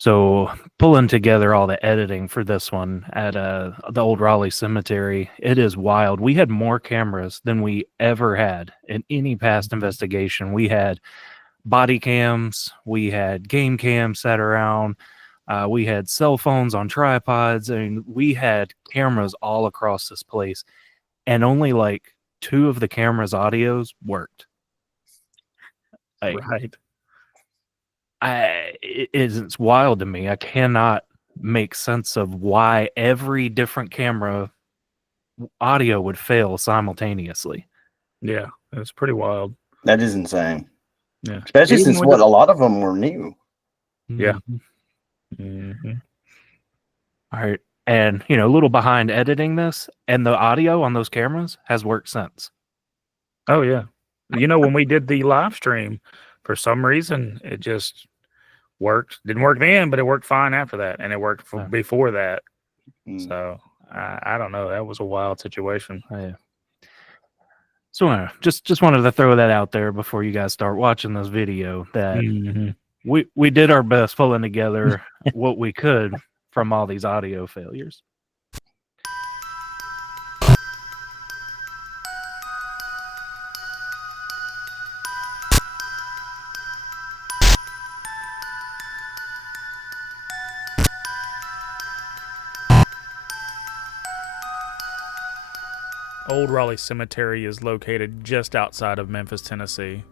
So pulling together all the editing for this one at the old Raleigh cemetery, it is wild. We had more cameras than we ever had in any past investigation. We had body cams, we had game cams sat around, we had cell phones on tripods, and we had cameras all across this place, and only like two of the cameras' audios worked. Like, Right. it's wild to me. I cannot make sense of why every different camera audio would fail simultaneously. Yeah, it's pretty wild. That is insane. Yeah. Especially Even since with a lot of them were new. Yeah. Mhm. All right. And, a little behind editing this, and the audio on those cameras has worked since. Oh, yeah. When we did the live stream, for some reason, it just worked. Didn't work then, but it worked fine after that, and it worked before that. So, I don't know. That was a wild situation. Oh, yeah. So, just wanted to throw that out there before you guys start watching this video, that we did our best pulling together what we could from all these audio failures. Old Raleigh Cemetery is located just outside of Memphis, Tennessee.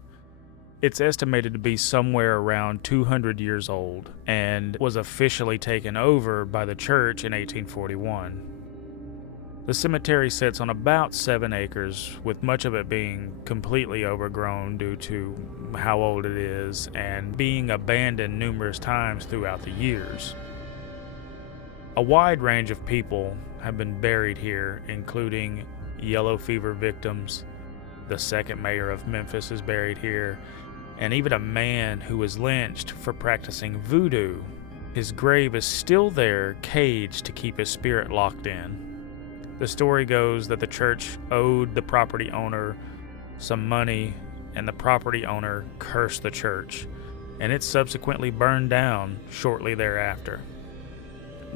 It's estimated to be somewhere around 200 years old and was officially taken over by the church in 1841. The cemetery sits on about 7 acres, with much of it being completely overgrown due to how old it is and being abandoned numerous times throughout the years. A wide range of people have been buried here, including yellow fever victims. The second mayor of Memphis is buried here, and even a man who was lynched for practicing voodoo. His grave is still there, caged to keep his spirit locked in. The story goes that the church owed the property owner some money, and the property owner cursed the church, and it subsequently burned down shortly thereafter.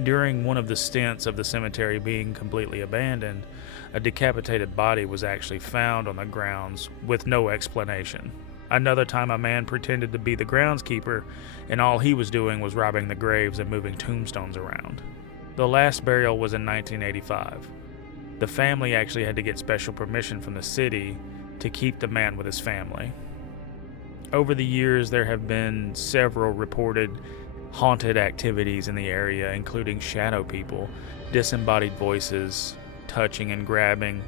During one of the stints of the cemetery being completely abandoned, a decapitated body was actually found on the grounds with no explanation. Another time, a man pretended to be the groundskeeper, and all he was doing was robbing the graves and moving tombstones around. The last burial was in 1985. The family actually had to get special permission from the city to keep the man with his family. Over the years, there have been several reported haunted activities in the area, including shadow people, disembodied voices, touching and grabbing,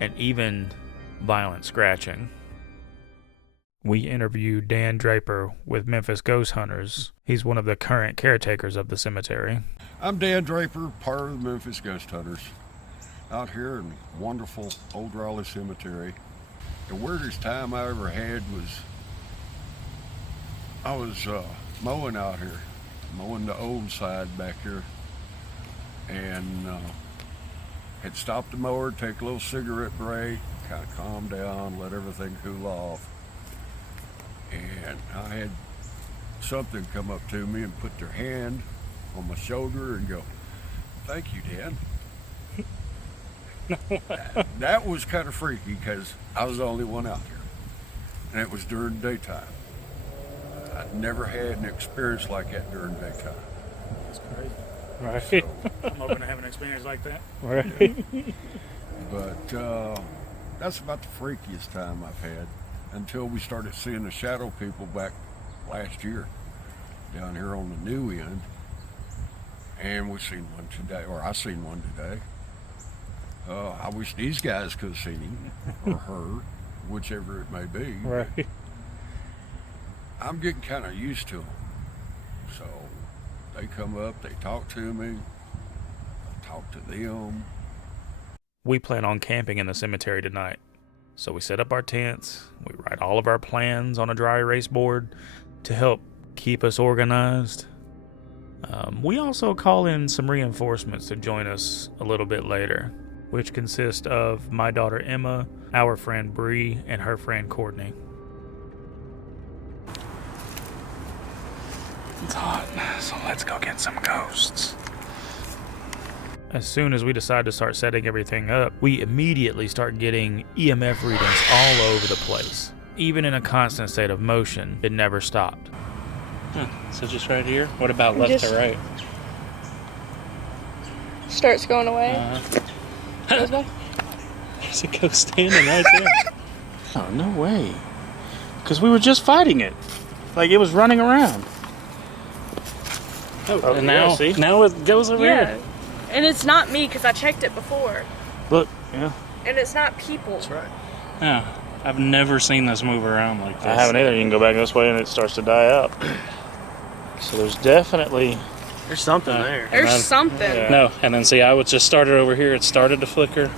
and even violent scratching. We interviewed Dan Draper with Memphis Ghost Hunters. He's one of the current caretakers of the cemetery. I'm Dan Draper, part of the Memphis Ghost Hunters, out here in wonderful Old Raleigh Cemetery. The weirdest time I ever had was I was mowing out here, mowing the old side back here, and had stopped the mower, take a little cigarette break, kind of calm down, let everything cool off. And I had something come up to me and put their hand on my shoulder and go, "Thank you, Dan." That was kind of freaky because I was the only one out there, and it was during daytime. I'd never had an experience like that during daytime. That's crazy. Right. So, I'm hoping to have an experience like that. Right. But that's about the freakiest time I've had, until we started seeing the shadow people back last year down here on the new end. And we seen one today, or I seen one today. I wish these guys could have seen him or her, whichever it may be. Right. I'm getting kind of used to them. So they come up, they talk to me, I talk to them. We plan on camping in the cemetery tonight. So we set up our tents, we write all of our plans on a dry erase board to help keep us organized. We also call in some reinforcements to join us a little bit later, which consist of my daughter Emma, our friend Bree, and her friend Courtney. It's hot, so let's go get some ghosts. As soon as we decide to start setting everything up, we immediately start getting EMF readings all over the place. Even in a constant state of motion, it never stopped. So just right here? What about left to right? Starts going away. Goes away. There's a ghost standing right there. Oh, no way. Because we were just fighting it. Like it was running around. Oh, and now, see? Now it goes over here. And it's not me because I checked it before. Look, yeah. And it's not people. That's right. Yeah. I've never seen this move around like this. I haven't either. You can go back this way and it starts to die out. So there's definitely... There's something there. There's something. Yeah. No, and then see, I would just started over here. It started to flicker.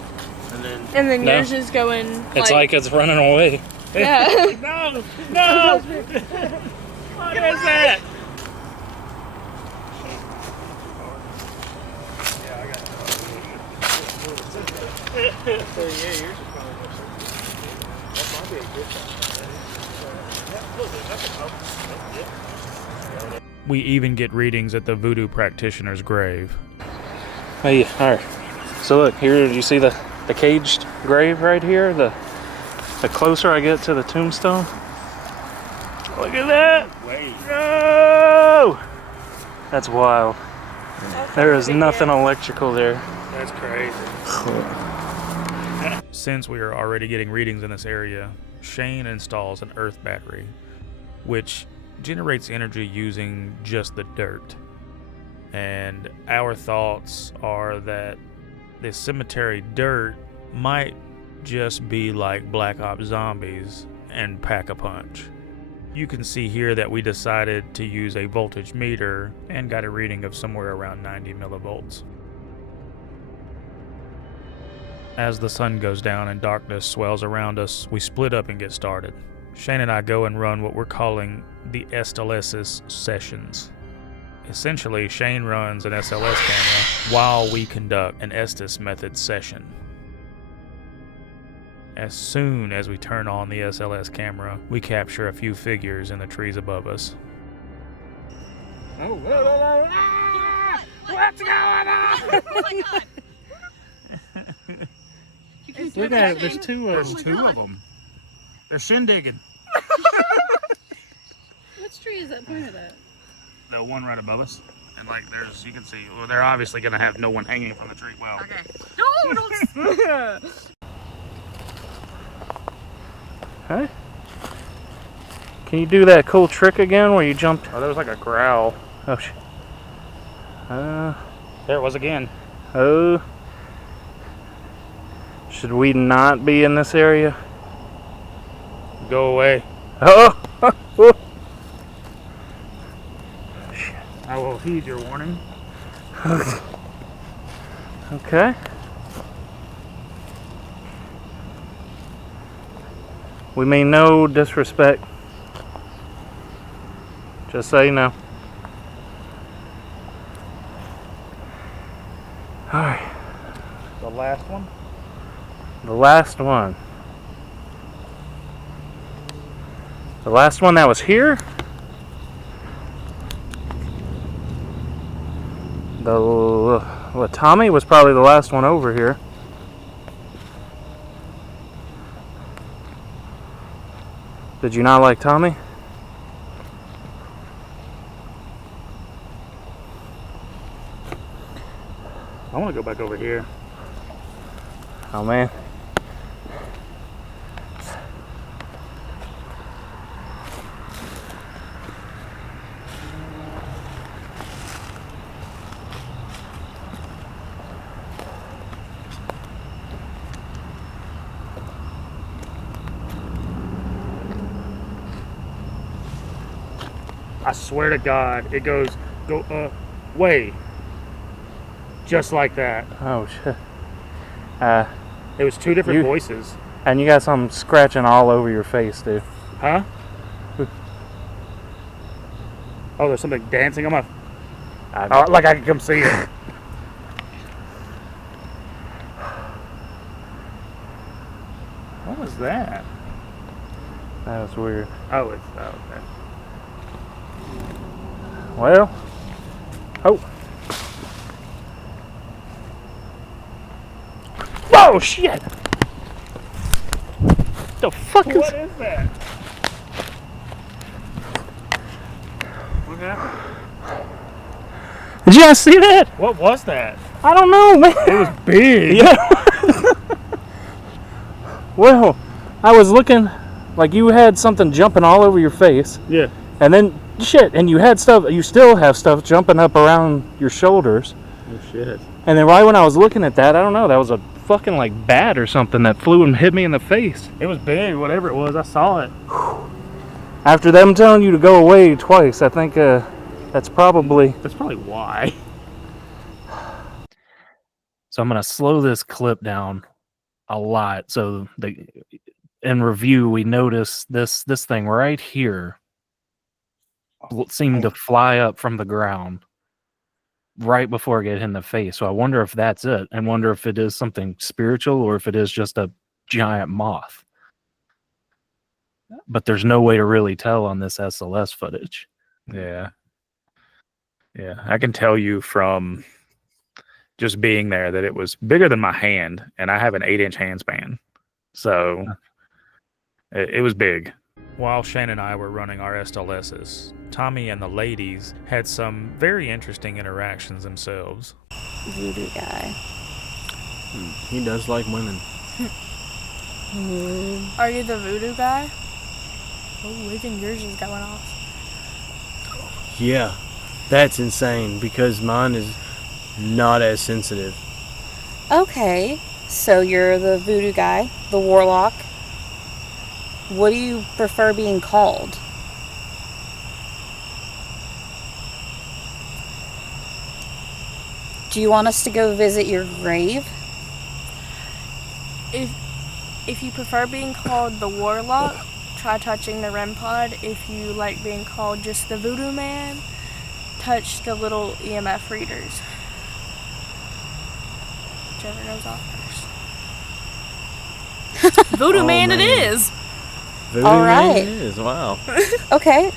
And then No. yours is going It's like it's running away. yeah. No! No! What is that? We even get readings at the voodoo practitioner's grave. Hey, alright. So look, here, do you see the caged grave right here? The closer I get to the tombstone. Look at that! No! That's wild. There is nothing electrical there. That's crazy. Since we are already getting readings in this area, Shane installs an earth battery, which generates energy using just the dirt. And our thoughts are that this cemetery dirt might just be like Black Ops Zombies and pack a punch. You can see here that we decided to use a voltage meter and got a reading of somewhere around 90 millivolts. As the sun goes down and darkness swells around us, we split up and get started. Shane and I go and run what we're calling the SLS sessions. Essentially, Shane runs an SLS camera while we conduct an Estes method session. As soon as we turn on the SLS camera, we capture a few figures in the trees above us. Oh, what's going on? Oh my god. Look at it, there's two of them. There's two of them. They're shindigging. Which tree is that pointed at? The one right above us. And like there's, you can see, well, they're obviously going to have no one hanging from the tree. Well, Okay. No, don't. Huh? Can you do that cool trick again where you jumped? Oh, there was like a growl. Oh, shit. There it was again. Oh. Should we not be in this area? Go away. Oh! Oh. I will heed your warning. Okay. We mean no disrespect. Just so you know. Alright. The last one? The last one. The last one that was here? Well, Tommy was probably the last one over here. Did you not like Tommy? I want to go back over here. Oh man. I swear to God, it goes, go away. Just like that. Oh shit. It was two different You- voices. And you got something scratching all over your face, dude. Huh? Oh, there's something dancing on my... Oh, like I can come see it. What was that? That was weird. Oh, it's... Oh, okay. Well, oh. Whoa, shit! The fuck is... What is that? What happened? Did you guys see that? What was that? I don't know, man. It was big. Yeah. Well, I was looking like you had something jumping all over your face. Yeah. And then, shit, and you had stuff, you still have stuff jumping up around your shoulders. Oh shit. And then right when I was looking at that, I don't know, that was a fucking like bat or something that flew and hit me in the face. It was big, whatever it was. I saw it. After them telling you to go away twice, I think that's probably... That's probably why. So I'm going to slow this clip down a lot. So in review, we notice this thing right here seemed to fly up from the ground right before it hit in the face. So I wonder if that's it, and wonder if it is something spiritual or if it is just a giant moth. But there's no way to really tell on this SLS footage. Yeah. Yeah. I can tell you from just being there that it was bigger than my hand, and I have an 8-inch hand span. So it was big. While Shane and I were running our SLSs, Tommy and the ladies had some very interesting interactions themselves. Voodoo guy. He does like women. Are you the voodoo guy? Oh, even yours is going off. Yeah, that's insane because mine is not as sensitive. Okay, so you're the voodoo guy, the warlock. What do you prefer being called? Do you want us to go visit your grave? If you prefer being called the warlock, try touching the REM pod. If you like being called just the voodoo man, touch the little EMF readers. Whichever goes off first. Voodoo man, it is. Voodoo All man right. it is. Wow. Okay,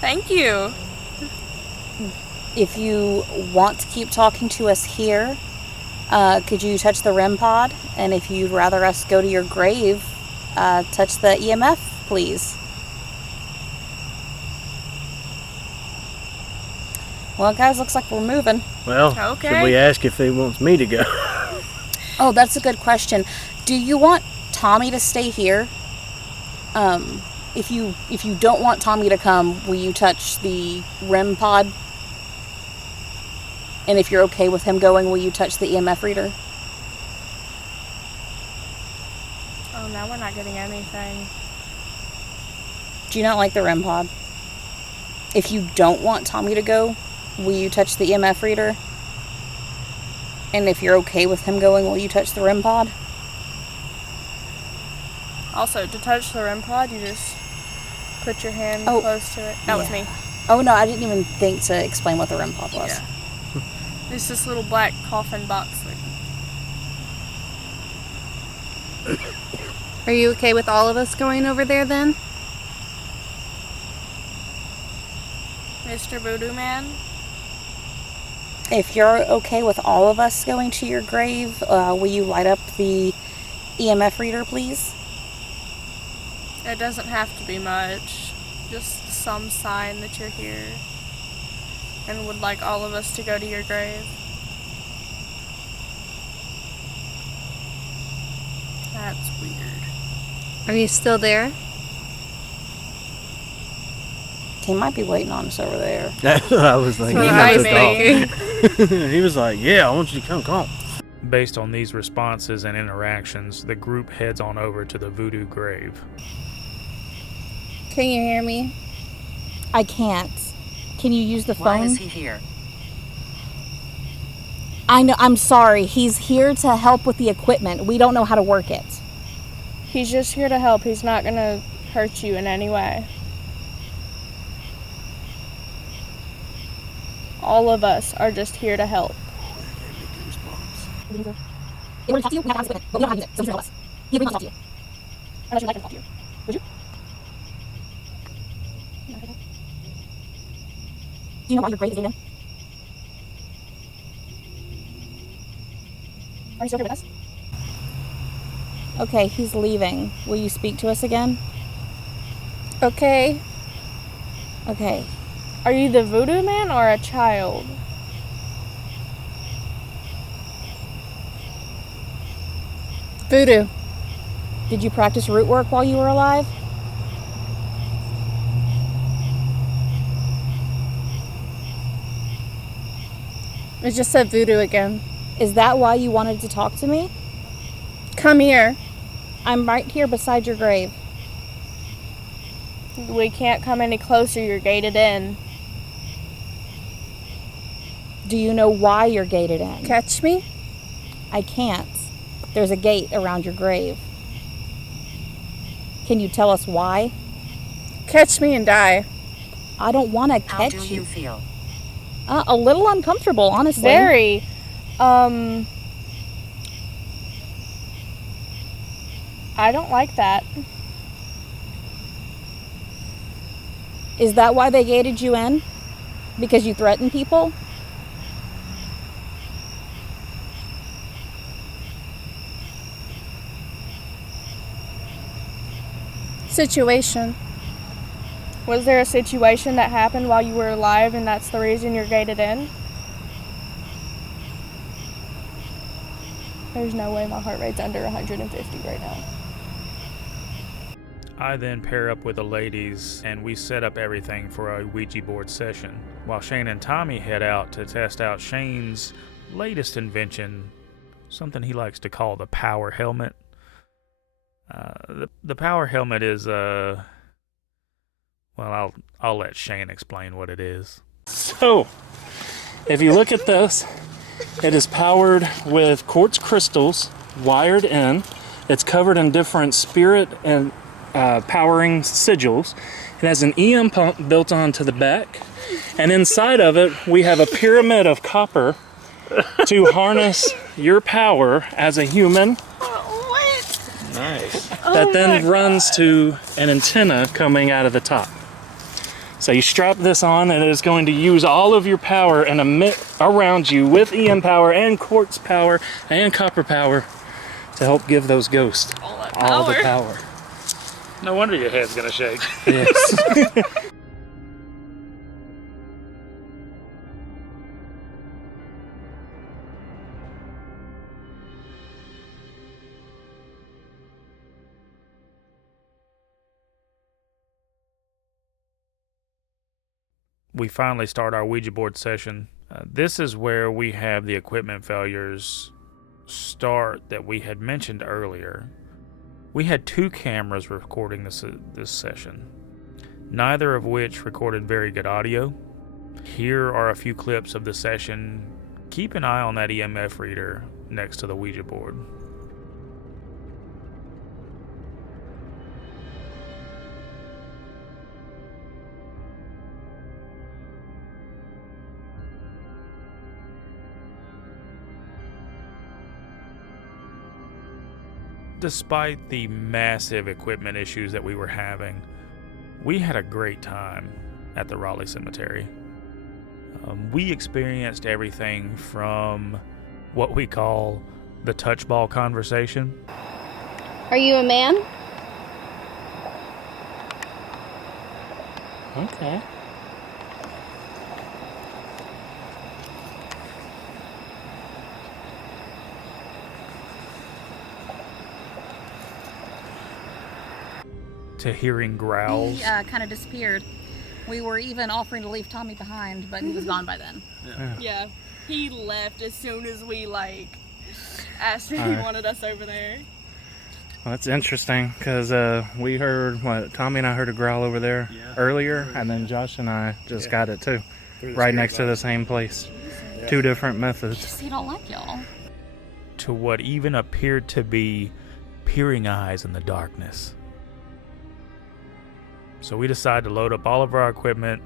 Thank you. if you want to keep talking to us here, could you touch the REM pod? And if you'd rather us go to your grave, touch the EMF, please. Well, guys, looks like we're moving. Well, Okay. should we ask if he wants me to go? Oh, that's a good question. Do you want Tommy to stay here? If you don't want Tommy to come, will you touch the REM pod? And if you're okay with him going, will you touch the EMF reader? Oh, now we're not getting anything. Do you not like the REM pod? If you don't want Tommy to go, will you touch the EMF reader? And if you're okay with him going, will you touch the REM pod? Also, to touch the REM pod, you just put your hand Oh, close to it. That was yeah. me. Oh no, I didn't even think to explain what the REM pod was. Yeah. It's this little black coffin box thing. Are you okay with all of us going over there then? Mr. Voodoo Man? If you're okay with all of us going to your grave, will you light up the EMF reader, please? It doesn't have to be much. Just some sign that you're here and would like all of us to go to your grave. That's weird. Are you still there? He might be waiting on us over there. That's what I was thinking. He That's might what I be. He was like, "Yeah, I want you to come." Based on these responses and interactions, the group heads on over to the voodoo grave. Can you hear me? I can't. Can you use the phone? Why is he here? I know. I'm sorry. He's here to help with the equipment. We don't know how to work it. He's just here to help. He's not gonna hurt you in any way. All of us are just here to help. If we want to talk to you, we have to have equipment, but we don't have to use it, so he's going to help us. He agreed not to talk to you. Unless you'd like him to talk to you. Would you? Do you know why your grave is gated in? Are you still here with us? Okay, he's leaving. Will you speak to us again? Okay. Okay. Are you the voodoo man or a child? Voodoo. Did you practice root work while you were alive? It just said voodoo again. Is that why you wanted to talk to me? Come here. I'm right here beside your grave. We can't come any closer, you're gated in. Do you know why you're gated in? Catch me? I can't. There's a gate around your grave. Can you tell us why? Catch me and die. I don't want to How catch do you feel? A little uncomfortable, honestly. Very. I don't like that. Is that why they gated you in? Because you threaten people? Situation. Was there a situation that happened while you were alive and that's the reason you're gated in? There's no way my heart rate's under 150 right now. I then pair up with the ladies and we set up everything for a Ouija board session, while Shane and Tommy head out to test out Shane's latest invention, something he likes to call the power helmet. The power helmet is, well, I'll let Shane explain what it is. So, if you look at this, it is powered with quartz crystals wired in. It's covered in different spirit and powering sigils. It has an EM pump built onto the back, and inside of it we have a pyramid of copper to harness your power as a human. Nice. That then runs to an antenna coming out of the top. So you strap this on and it is going to use all of your power and emit around you with EM power and quartz power and copper power to help give those ghosts all the power. No wonder your head's gonna shake. Yes. We finally start our Ouija board session. This is where we have the equipment failures start that we had mentioned earlier. We had 2 cameras recording this session, neither of which recorded very good audio. Here are a few clips of the session. Keep an eye on that EMF reader next to the Ouija board. Despite the massive equipment issues that we were having, we had a great time at the Raleigh Cemetery. We experienced everything from what we call the touchball conversation. Are you a man? Okay. To hearing growls. He kind of disappeared. We were even offering to leave Tommy behind, but he was gone by then. Yeah, he left as soon as we asked if he wanted us over there. Well, that's interesting because we heard Tommy and I heard a growl over there earlier, and then Josh and I just got it too, right next to the same place. 2 different methods. Just he don't like y'all. To what even appeared to be peering eyes in the darkness. So we decided to load up all of our equipment,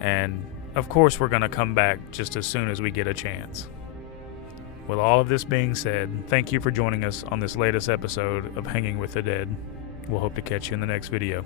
and of course we're going to come back just as soon as we get a chance. With all of this being said, thank you for joining us on this latest episode of Hanging with the Dead. We'll hope to catch you in the next video.